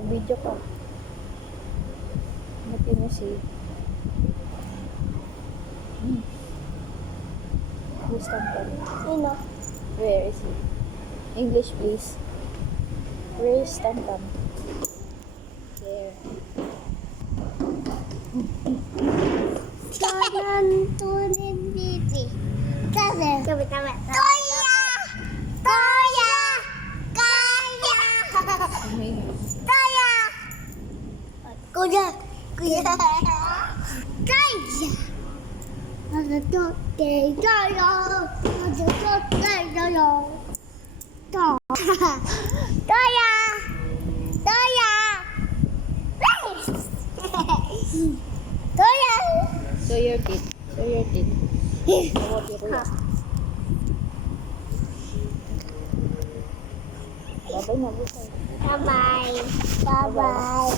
Nag-video ka. What can you say? Who's Tamtam? Sino? Where is he? English, please. Where is Tamtam? There. Tanan tunin bibi. Tanan. Tabi. Toya! Toya! Kaya! Toya! Kuya! Kaya! Ano to? Kaya! Ano to? Kaya! To! Toya! Toya! Toya! Show your teeth. Show your teeth. Show your teeth. Babay na, busay. Bye-bye. Bye-bye.